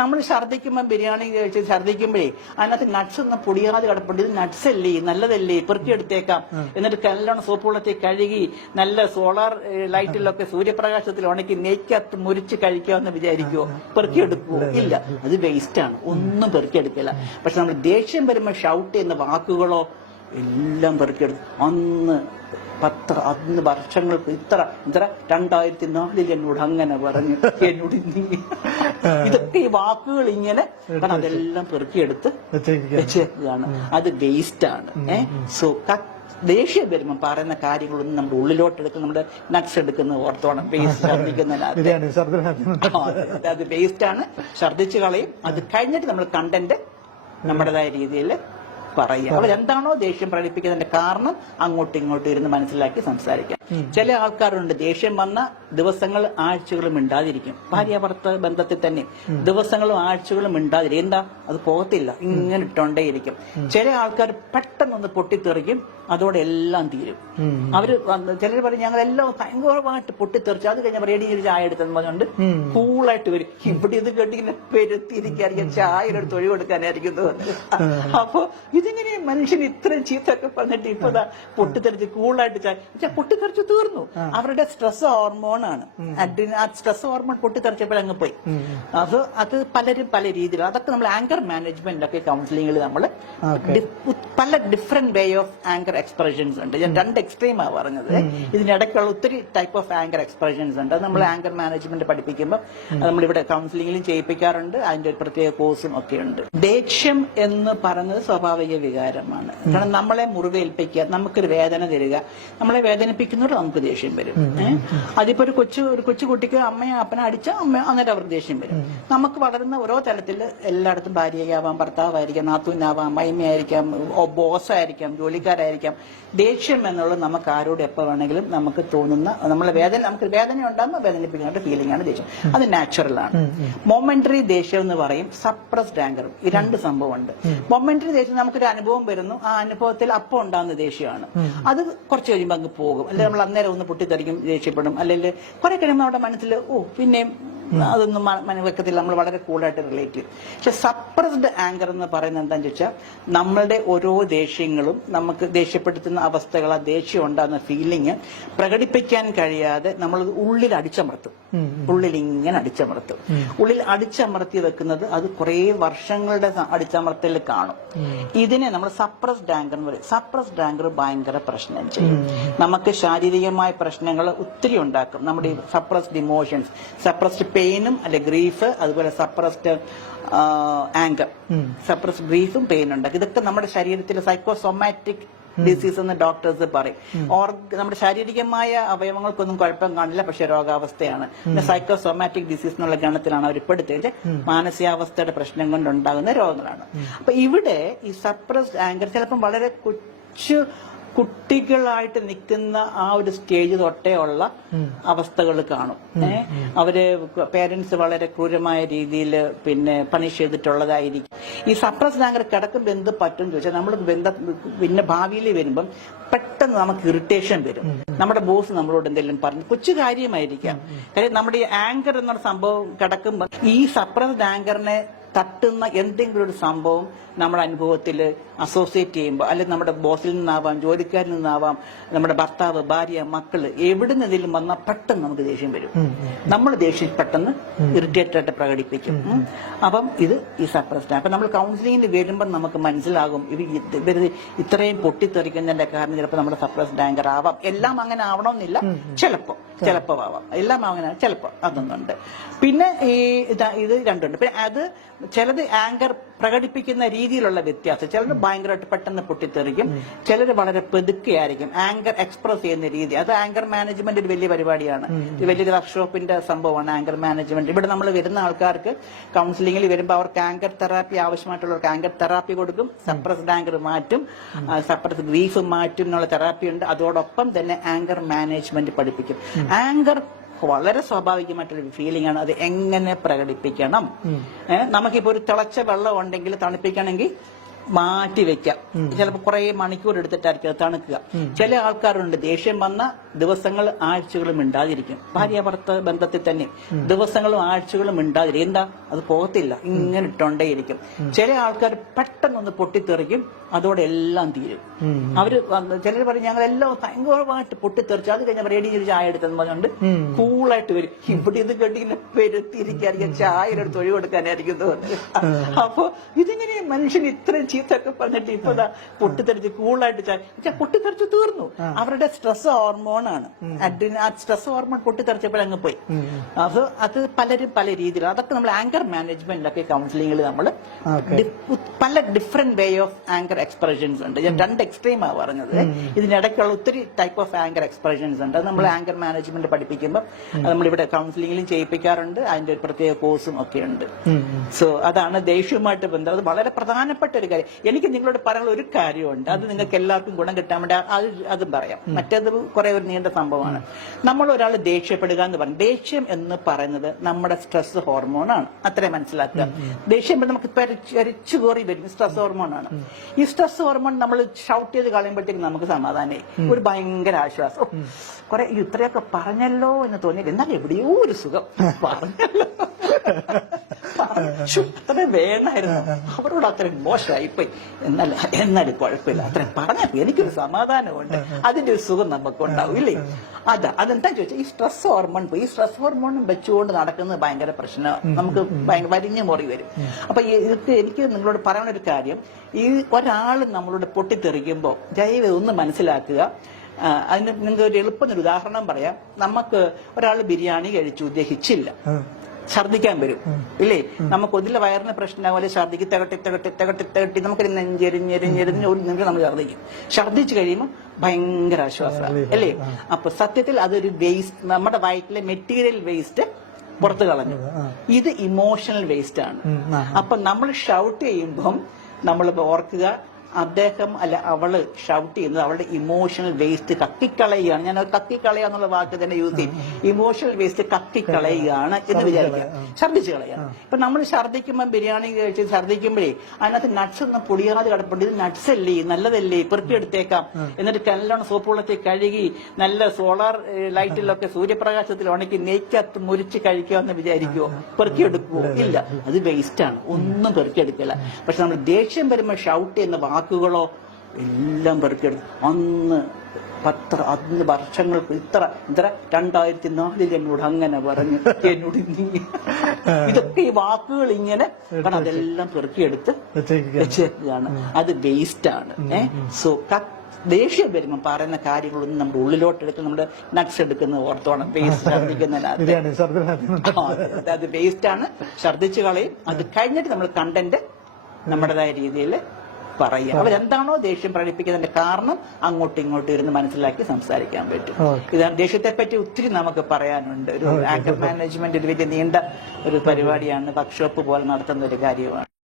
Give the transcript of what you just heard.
നമ്മൾ ഛർദ്ദിക്കുമ്പോൾ ബിരിയാണി കഴിച്ച് ഛർദ്ദിക്കുമ്പോഴേ അതിനകത്ത് നട്ട്സ് ഒന്നും പൊടിയാതെ കിടപ്പുണ്ട്. ഇത് നട്ട്സ് അല്ലേ? നല്ലതല്ലേ? പെറുക്കിയെടുത്തേക്കാം എന്നിട്ട് നല്ലോണം സോപ്പ് വെള്ളത്തിൽ കഴുകി നല്ല സോളാർ ലൈറ്റിലൊക്കെ സൂര്യപ്രകാശത്തിൽ ഉണക്കി നെയ്ക്കകത്ത് മുരിച്ച് കഴിക്കാമെന്ന് വിചാരിക്കുവോ? പെറുക്കിയെടുക്കുവോ ഇല്ല അത് വേസ്റ്റ് ആണ്. ഒന്നും പെറുക്കിയെടുക്കില്ല പക്ഷെ നമ്മൾ ദേഷ്യം വരുമ്പോൾ ഷൗട്ട് ചെയ്യുന്ന വാക്കുകളോ എല്ലാം പെറുക്കിയെടുത്ത്. അന്ന് പത്ര അന്ന് വർഷങ്ങൾ ഇത്ര ഇത്ര രണ്ടായിരത്തി നാലിൽ എന്നോട് അങ്ങനെ പറഞ്ഞു. എന്നോട് നീ ഇതൊക്കെ ഈ വാക്കുകൾ ഇങ്ങനെ കാരണം അതെല്ലാം പെറുക്കിയെടുത്ത് വെച്ചേക്കുക. വെച്ചേക്കുകയാണ്. അത് വേസ്റ്റ് ആണ്. ഏഹ് സോ ദേഷ്യം വരുമ്പോൾ പറയുന്ന കാര്യങ്ങളൊന്നും നമ്മുടെ ഉള്ളിലോട്ട് എടുക്കുന്ന നമ്മുടെ നട്സ് എടുക്കുന്ന ഓർത്തോണം വേസ്റ്റ് അത് അത് വേസ്റ്റ് ആണ്. ഛർദ്ദിച്ച് കളയും. അത് കഴിഞ്ഞിട്ട് നമ്മൾ കണ്ടന്റ് നമ്മുടേതായ രീതിയിൽ പറയുക അവർ എന്താണോ ദേഷ്യം പ്രകടിപ്പിക്കുന്നതിന്റെ കാരണം അങ്ങോട്ടും ഇങ്ങോട്ടും ഇരുന്ന് മനസ്സിലാക്കി സംസാരിക്കാം. ചില ആൾക്കാരുണ്ട് ദേഷ്യം വന്ന ദിവസങ്ങൾ ആഴ്ചകളും ഉണ്ടാതിരിക്കും ഭാര്യ ഭർത്ത ബന്ധത്തിൽ തന്നെ ദിവസങ്ങളും ആഴ്ചകളും ഉണ്ടാതിരിക്കും എന്താ? അത് പോകത്തില്ല. ഇങ്ങനെ ഇട്ടോണ്ടേയിരിക്കും. ചില ആൾക്കാർ പെട്ടെന്നൊന്ന് പൊട്ടിത്തെറിക്കും. അതോടെ എല്ലാം തീരും. അവർ ചിലർ പറയും ഞങ്ങൾ എല്ലാം ഭയങ്കരമായിട്ട് പൊട്ടിത്തെറിച്ചു അത് കഴിഞ്ഞാൽ റെഡി ഒരു ചായ എടുത്തെന്ന് പറഞ്ഞുകൊണ്ട് കൂളായിട്ട് വരും. ഇവിടെ ഇത് കേട്ടിങ്ങനെ പെരുത്തിരിക്കാൻ പെരുത്തിയിരിക്കായിരിക്കും ചായ എടുത്ത് ഒഴി കൊടുക്കാനായിരിക്കും അപ്പൊ ഇതിങ്ങനെ മനുഷ്യൻ ഇത്രയും ചീത്തൊക്കെ പറഞ്ഞിട്ട് ഇപ്പൊ പൊട്ടിത്തെറിച്ച് കൂളായിട്ട് ചായ പൊട്ടിത്തെറിച്ചു തീർന്നു. അവരുടെ സ്ട്രെസ് ഹോർമോൺ ആണ്. ആ സ്ട്രെസ് ഹോർമോൺ പൊട്ടിത്തെറിച്ചപ്പോഴും അങ്ങ് പോയി. അത് അത് പലരും പല രീതിയിലും അതൊക്കെ നമ്മൾ ആങ്കർ മാനേജ്മെന്റ് ഒക്കെ കൗൺസിലിംഗിൽ നമ്മൾ പല different way of anger expressions ഉണ്ട്. ഞാൻ രണ്ട് എക്സ്ട്രീമാണ് പറഞ്ഞത്. ഇതിനിടയ്ക്കുള്ള ഒത്തിരി ടൈപ്പ് ഓഫ് ആങ്കർ എക്സ്പ്രഷൻസ് ഉണ്ട്. അത് നമ്മൾ ആങ്കർ മാനേജ്മെന്റ് പഠിപ്പിക്കുമ്പോൾ നമ്മൾ ഇവിടെ കൗൺസിലിംഗിലും ചെയ്യിപ്പിക്കാറുണ്ട്. അതിന്റെ ഒരു പ്രത്യേക കോഴ്സും ഒക്കെ ഉണ്ട്. ദേഷ്യം എന്ന് പറയുന്നത് സ്വാഭാവിക വികാരമാണ്. കാരണം നമ്മളെ മുറിവേൽപ്പിക്കുക നമുക്കൊരു വേദന തരിക നമ്മളെ വേദനിപ്പിക്കുന്നവർ നമുക്ക് ദേഷ്യം വരും. അതിപ്പോ ഒരു കൊച്ചു ഒരു കൊച്ചു കുട്ടിക്ക് അമ്മയെ അപ്പനെ അടിച്ച അമ്മ അന്നേരം അവർക്ക് ദേഷ്യം വരും. നമുക്ക് വളരുന്ന ഓരോ തലത്തിൽ എല്ലായിടത്തും ഭാര്യയാവാം ഭർത്താവായിരിക്കാം നാത്തൂനാവാം മൈമയായിരിക്കാം ബോസായിരിക്കാം ജോലിക്കാരായിരിക്കാം ദേഷ്യം എന്നുള്ളത് നമുക്ക് ആരോട് എപ്പോൾ വേണമെങ്കിലും നമുക്ക് തോന്നുന്ന നമ്മളെ വേദന നമുക്ക് വേദന ഉണ്ടാകുമ്പോൾ വേദനിപ്പിക്കുന്ന ഫീലിംഗ് ആണ് ദേഷ്യം. അത് നാച്ചുറൽ ആണ്. മൊമെന്ററി ദേഷ്യം എന്ന് പറയും സപ്രസ്ഡ് ആങ്കറും ഈ രണ്ട് സംഭവമുണ്ട് മൊമെന്ററി ദേഷ്യം നമുക്കൊരു അനുഭവം വരുന്നു. ആ അനുഭവത്തിൽ അപ്പം ഉണ്ടാകുന്ന ദേഷ്യമാണ്. അത് കുറച്ച് കഴിയുമ്പോൾ അങ്ങ് പോകും. അല്ലെങ്കിൽ നമ്മൾ അന്നേരം ഒന്ന് പൊട്ടിത്തെറിക്കും ദേഷ്യപ്പെടും. അല്ലെങ്കിൽ കുറെ കഴിയുമ്പോൾ നമ്മുടെ മനസ്സിൽ ഓ പിന്നെയും അതൊന്നും മനവെക്കത്തിൽ മന വെക്കത്തില്ല നമ്മൾ വളരെ കൂളായിട്ട് റിലേറ്റ് ചെയ്യും. പക്ഷെ സപ്രസ്ഡ് ആങ്കർ എന്ന് പറയുന്നത് എന്താണെന്ന് വെച്ചാൽ നമ്മളുടെ ഓരോ ദേഷ്യങ്ങളും നമുക്ക് ദേഷ്യപ്പെടുത്തുന്ന അവസ്ഥകൾ ആ ദേഷ്യം ഉണ്ടാകുന്ന ഫീലിംഗ് പ്രകടിപ്പിക്കാൻ കഴിയാതെ നമ്മൾ ഉള്ളിൽ അടിച്ചമർത്തും. ഉള്ളിൽ ഇങ്ങനെ അടിച്ചമർത്തും. ഉള്ളിൽ അടിച്ചമർത്തി വെക്കുന്നത് അത് കുറേ വർഷങ്ങളുടെ അടിച്ചമർത്തൽ കാണും. ഇതിനെ നമ്മൾ സപ്രസ്ഡ് ആങ്കർ എന്ന് പറയും. സപ്രസ്ഡ് ആങ്കർ ഭയങ്കര പ്രശ്നം ചെയ്യും. നമുക്ക് ശാരീരികമായ പ്രശ്നങ്ങൾ ഒത്തിരി ഉണ്ടാക്കും. നമ്മുടെ സപ്രസ്ഡ് ഇമോഷൻസ് സപ്രസ്ഡ് പെയിനും അല്ലെ ഗ്രീഫ് അതുപോലെ സപ്രസ്ഡ് ആങ്കർ സപ്രസ് ഗ്രീഫും പെയിനും ഉണ്ട് ഇതൊക്കെ നമ്മുടെ ശരീരത്തിലെ സൈക്കോസൊമാറ്റിക് ഡിസീസ് എന്ന് ഡോക്ടേഴ്സ് പറയും. ഓർഗ നമ്മുടെ ശാരീരികമായ അവയവങ്ങൾക്കൊന്നും കുഴപ്പം കാണില്ല പക്ഷെ രോഗാവസ്ഥയാണ്. പിന്നെ സൈക്കോസൊമാറ്റിക് ഡിസീസ് എന്നുള്ള ഗണത്തിലാണ് അവർ പെടുത്തിയത് മാനസികാവസ്ഥയുടെ പ്രശ്നം കൊണ്ടുണ്ടാകുന്ന രോഗങ്ങളാണ്. അപ്പൊ ഇവിടെ ഈ സപ്രസ്ഡ് ആങ്കർ ചിലപ്പം വളരെ കൊച്ചു കുട്ടികളായിട്ട് നിൽക്കുന്ന ആ ഒരു സ്റ്റേജ് തൊട്ടേ ഉള്ള അവസ്ഥകൾ കാണും. ഏഹ് അവർ പേരൻസ് വളരെ ക്രൂരമായ രീതിയിൽ പിന്നെ പണിഷ് ചെയ്തിട്ടുള്ളതായിരിക്കും. ഈ സപ്രസ് അങ്ങനെ കിടക്കുമ്പോൾ എന്ത് പറ്റും ചോദിച്ചാൽ നമ്മൾ ബന്ധ പിന്നെ ഭാവിയിൽ വരുമ്പം പെട്ടെന്ന് നമുക്ക് ഇറിറ്റേഷൻ വരും. നമ്മുടെ ബോസ് നമ്മളോട് എന്തെങ്കിലും പറഞ്ഞു. കൊച്ചു കാര്യമായിരിക്കാം. കാര്യം നമ്മുടെ ഈ ആങ്കർ എന്നൊരു സംഭവം കിടക്കുമ്പോൾ ഈ സപ്രസ് ആങ്കറിനെ തട്ടുന്ന എന്തെങ്കിലും ഒരു സംഭവം നമ്മുടെ അനുഭവത്തിൽ അസോസിയേറ്റ് ചെയ്യുമ്പോൾ അല്ലെങ്കിൽ നമ്മുടെ ബോസിൽ നിന്നാവാം ജോലിക്കാരിൽ നിന്നാവാം നമ്മുടെ ഭർത്താവ് ഭാര്യ മക്കൾ എവിടെ നിന്നെങ്കിലും വന്നാൽ പെട്ടെന്ന് നമുക്ക് ദേഷ്യം വരും. നമ്മൾ ദേഷ്യം പെട്ടെന്ന് ഇറിറ്റേറ്റഡ് ആയിട്ട് പ്രകടിപ്പിക്കും. അപ്പം ഇത് ഈ സപ്രസ്ഡ് അപ്പൊ നമ്മൾ കൗൺസിലിംഗിന് വരുമ്പോൾ നമുക്ക് മനസ്സിലാകും ഇവർ ഇവർ ഇത്രയും പൊട്ടിത്തെറിക്കുന്നതിന്റെ കാരണം ചിലപ്പോൾ നമ്മുടെ സപ്രസ്ഡ് ആങ്കർ ആവാം. എല്ലാം അങ്ങനെ ആവണമെന്നില്ല. ചിലപ്പോ ചിലപ്പോ ആവാം എല്ലാം അങ്ങനെ ചിലപ്പോ അതൊന്നുണ്ട്. പിന്നെ ഈ ഇത് രണ്ടുണ്ട്. പിന്നെ അത് ചിലത് ആങ്കർ പ്രകടിപ്പിക്കുന്ന രീതിയിലുള്ള വ്യത്യാസം. ചിലർ ഭയങ്കരമായിട്ട് പെട്ടെന്ന് പൊട്ടിത്തെറിക്കും. ചിലർ വളരെ പെതുക്കെയായിരിക്കും. ആങ്കർ എക്സ്പ്രസ് ചെയ്യുന്ന രീതി. അത് ആങ്കർ മാനേജ്മെന്റ് ഒരു വലിയ പരിപാടിയാണ്. വലിയ വലിയൊരു വർക്ക്ഷോപ്പിന്റെ സംഭവമാണ് ആങ്കർ മാനേജ്മെന്റ് ഇവിടെ നമ്മൾ വരുന്ന ആൾക്കാർക്ക് കൗൺസിലിംഗിൽ വരുമ്പോൾ അവർക്ക് ആങ്കർ തെറാപ്പി ആവശ്യമായിട്ടുള്ളവർക്ക് ആങ്കർ തെറാപ്പി കൊടുക്കും. സപ്രസ്ഡ് ആങ്കർ മാറ്റും. സപ്രസ് ഗ്രീഫ് മാറ്റും എന്നുള്ള തെറാപ്പി ഉണ്ട്. അതോടൊപ്പം തന്നെ ആങ്കർ മാനേജ്മെന്റ് പഠിപ്പിക്കും. ആങ്കർ വളരെ സ്വാഭാവികമായിട്ടൊരു ഫീലിംഗ് ആണ്. അത് എങ്ങനെ പ്രകടിപ്പിക്കണം? നമുക്കിപ്പോ ഒരു തിളച്ച വെള്ളം ഉണ്ടെങ്കിൽ തണുപ്പിക്കണമെങ്കിൽ മാറ്റി വെക്കാം. ചിലപ്പോൾ കുറെ മണിക്കൂർ എടുത്തിട്ടായിരിക്കും അത് തണുക്കുക. ചില ആൾക്കാരുണ്ട് ദേഷ്യം വന്ന ദിവസങ്ങൾ ആഴ്ചകളും ഉണ്ടാതിരിക്കും ഭാര്യ ഭർത്ത ബന്ധത്തിൽ തന്നെ ദിവസങ്ങളും ആഴ്ചകളും ഉണ്ടാതിരിക്കും എന്താ? അത് പോകത്തില്ല. ഇങ്ങനെ ഇട്ടോണ്ടേയിരിക്കും. ചില ആൾക്കാർ പെട്ടെന്നൊന്ന് പൊട്ടിത്തെറിക്കും. അതോടെ എല്ലാം തീരും. അവർ ചിലർ പറയും ഞങ്ങളെല്ലാം ഭയങ്കരമായിട്ട് പൊട്ടിത്തെറിച്ച് അത് കഴിഞ്ഞാൽ റെഡി ചെയ്ത് ചായ എടുത്തെന്ന് പറഞ്ഞുകൊണ്ട് കൂളായിട്ട് വരും. ഇവിടെ ഇത് കണ്ടിങ്ങനെ പെരുത്തിരിക്കായിരിക്കും ചായ എടുത്ത് ഒഴിവ് കൊടുക്കാനായിരിക്കും തോന്നുന്നത് അപ്പൊ ഇതിങ്ങനെ മനുഷ്യൻ ഇത്രയും ചീത്തൊക്കെ പറഞ്ഞിട്ട് ഇപ്പൊ പൊട്ടിത്തെറിച്ച് കൂളായിട്ട് ചായ ച്ചാ പൊട്ടിത്തെറിച്ച് തീർന്നു. അവരുടെ സ്ട്രെസ് ഹോർമോണാണ് അഡ്രിന സ്ട്രെസ് ഹോർമോൺ പൊട്ടിത്തെറിച്ചപ്പോൾ അങ്ങ് പോയി. അത് അത് പലരും പല രീതിയിൽ അതൊക്കെ നമ്മൾ ആങ്കർ മാനേജ്മെന്റിലൊക്കെ കൗൺസിലിംഗിൽ നമ്മൾ പല different way of anger expressions ഉണ്ട്. ഞാൻ രണ്ട് എക്സ്ട്രീമാ പറഞ്ഞത്. ഇതിനിടയ്ക്കുള്ള ഒത്തിരി ടൈപ്പ് ഓഫ് ആങ്കർ എക്സ്പ്രഷൻസ് ഉണ്ട്. അത് നമ്മൾ ആങ്കർ മാനേജ്മെന്റ് പഠിപ്പിക്കുമ്പോൾ നമ്മൾ ഇവിടെ കൗൺസിലിംഗിലും ചെയ്യിപ്പിക്കാറുണ്ട്. അതിന്റെ ഒരു പ്രത്യേക കോഴ്സും ഒക്കെ ഉണ്ട്. സോ അതാണ് ദേഷ്യവുമായിട്ട് ബന്ധം. അത് വളരെ പ്രധാനപ്പെട്ട ഒരു കാര്യം. എനിക്ക് നിങ്ങളോട് പറയാനുള്ള ഒരു കാര്യമുണ്ട് അത് നിങ്ങൾക്ക് എല്ലാവർക്കും ഗുണം കിട്ടാൻ വേണ്ടി അത് അതും പറയാം. മറ്റേത് കുറെ ഒരു നീണ്ട സംഭവമാണ്. നമ്മൾ ഒരാൾ ദേഷ്യപ്പെടുക എന്ന് പറഞ്ഞു ദേഷ്യം എന്ന് പറയുന്നത് നമ്മുടെ സ്ട്രെസ് ഹോർമോണാണ്. അത്രേ മനസ്സിലാക്കുക. ദേഷ്യം നമുക്ക് ചരിച്ചു കോറി വരും. സ്ട്രെസ് ഹോർമോണാണ്. ഈ സ്ട്രെസ് ഹോർമോൺ നമ്മൾ ഷൗട്ട് ചെയ്ത് കളയുമ്പോഴത്തേക്കും നമുക്ക് സമാധാനമായി. ഒരു ഭയങ്കര ആശ്വാസം. കുറെ ഇത്രയൊക്കെ പറഞ്ഞല്ലോ എന്ന് തോന്നിയില്ല. എന്നാൽ എവിടെയോ ഒരു സുഖം. പറഞ്ഞല്ലോ. ശ്ശോ, അത്ര വേണമായിരുന്നു അവരോട് അത്രയും മോശമായിപ്പോയി. എന്നാൽ എന്നാലും കുഴപ്പമില്ല. അത്രയും പറഞ്ഞപ്പോ എനിക്കൊരു സമാധാനമുണ്ട്. അതിന്റെ ഒരു സുഖം നമുക്ക് ഉണ്ടാവും ഇല്ലേ? അത് അതെന്താ ചോദിച്ചാൽ ഈ സ്ട്രെസ് ഹോർമോൺ പോയി ഈ സ്ട്രെസ് ഹോർമോൺ വെച്ചുകൊണ്ട് നടക്കുന്നത് ഭയങ്കര പ്രശ്നം. നമുക്ക് വലിഞ്ഞ മുറി വരും. അപ്പൊ ഇത് എനിക്ക് നിങ്ങളോട് പറയുന്ന ഒരു കാര്യം. ഈ ഒരാൾ നമ്മളോട് പൊട്ടിത്തെറിക്കുമ്പോൾ ജൈവ ഒന്ന് മനസ്സിലാക്കുക. അതിന് നിങ്ങൾക്ക് ഒരു എളുപ്പം ഒരു ഉദാഹരണം പറയാം. നമുക്ക് ഒരാൾ ബിരിയാണി കഴിച്ചു ദഹിച്ചില്ല. ഛർദിക്കാൻ വരും. ഇല്ലേ? നമുക്ക് ഒന്നിലെ വയറിന് പ്രശ്നമാപോലെ ഛർദിക്ക് തകട്ടി തകട്ടി തകട്ടി തകട്ടി നമുക്ക് ഞെരിഞ്ഞെരിഞ്ഞെരിഞ്ഞ് ഒരു നിമിഷം നമ്മൾ ഛർദിക്കും ഛർദ്ദിച്ചു കഴിയുമ്പോൾ ഭയങ്കര ആശ്വാസം അല്ലേ? അപ്പൊ സത്യത്തിൽ അതൊരു വേസ്റ്റ് നമ്മുടെ വയറ്റിലെ മെറ്റീരിയൽ വേസ്റ്റ് പുറത്തു കളഞ്ഞു. ഇത് ഇമോഷണൽ വേസ്റ്റ് ആണ്. അപ്പൊ നമ്മൾ ഷൗട്ട് ചെയ്യുമ്പം നമ്മൾ ഓർക്കുക അദ്ദേഹം അല്ല അവൾ ഷൗട്ട് ചെയ്യുന്നത് അവളുടെ ഇമോഷണൽ വേസ്റ്റ് കത്തിക്കളയുകയാണ്. ഞാൻ കത്തിക്കളയുക എന്നുള്ള വാക്ക് തന്നെ യൂസ് ചെയ്യും. ഇമോഷണൽ വേസ്റ്റ് കത്തിക്കളയുകയാണ് എന്ന് വിചാരിക്കുക. ഛർദ്ദിച്ച് കളയുക ഇപ്പൊ നമ്മൾ ഛർദ്ദിക്കുമ്പോൾ ബിരിയാണി കഴിച്ച് ഛർദ്ദിക്കുമ്പോഴേ അതിനകത്ത് നട്ട്സ് ഒന്നും പൊടിയാതെ കിടപ്പുണ്ട്. ഇത് നട്ട്സ് അല്ലേ? നല്ലതല്ലേ? പെറുക്കിയെടുത്തേക്കാം എന്നിട്ട് നല്ലോണം സോപ്പ് വെള്ളത്തിൽ കഴുകി നല്ല സോളാർ ലൈറ്റിലൊക്കെ സൂര്യപ്രകാശത്തിൽ ഉണക്കി നെയ്ക്കകത്ത് മുരിച്ച് കഴിക്കുക എന്ന് വിചാരിക്കുവോ പെറുക്കിയെടുക്കുവോ ഇല്ല അത് വേസ്റ്റ് ആണ്. ഒന്നും പെറുക്കിയെടുക്കില്ല പക്ഷെ നമ്മൾ ദേഷ്യം വരുമ്പോൾ ഷൗട്ട് ചെയ്യുന്ന വാക്കുകളോ എല്ലാം പെറുക്കിയെടുത്ത് അന്ന് പത്ര അന്ന് വർഷങ്ങൾക്ക് ഇത്ര ഇത്ര രണ്ടായിരത്തി നാലിൽ എന്നോട് അങ്ങനെ പറഞ്ഞു എന്നോട് ഇതൊക്കെ ഈ വാക്കുകൾ ഇങ്ങനെ കാരണം അതെല്ലാം പെറുക്കിയെടുത്ത് വെച്ചതാണ് അത് വേസ്റ്റ് ആണ്. ഏഹ് സോ ദേഷ്യം വരുമ്പോൾ പറയുന്ന കാര്യങ്ങളൊന്നും നമ്മുടെ ഉള്ളിലോട്ട് എടുത്ത് നമ്മുടെ നട്സ് എടുക്കുന്ന ഓർത്തോണം വേസ്റ്റ് ഛർദ്ദിക്കുന്നതിനകത്ത് അത് വേസ്റ്റ് ആണ്. ഛർദ്ദിച്ചു കളയും. അത് കഴിഞ്ഞിട്ട് നമ്മൾ കണ്ടന്റ് നമ്മുടേതായ രീതിയിൽ പറയുക അവരെന്താണോ ദേഷ്യം പ്രകടിപ്പിക്കുന്നതിന്റെ കാരണം അങ്ങോട്ടും ഇങ്ങോട്ടും ഇരുന്ന് മനസ്സിലാക്കി സംസാരിക്കാൻ പറ്റും. ഇതാണ് ദേഷ്യത്തെ പറ്റി ഒത്തിരി നമുക്ക് പറയാനുണ്ട്. ഒരു ആങ്കർ മാനേജ്മെന്റ് ഒരു വലിയ നീണ്ട ഒരു പരിപാടിയാണ് വർക്ക്ഷോപ്പ് പോലെ നടത്തുന്ന ഒരു കാര്യമാണ്.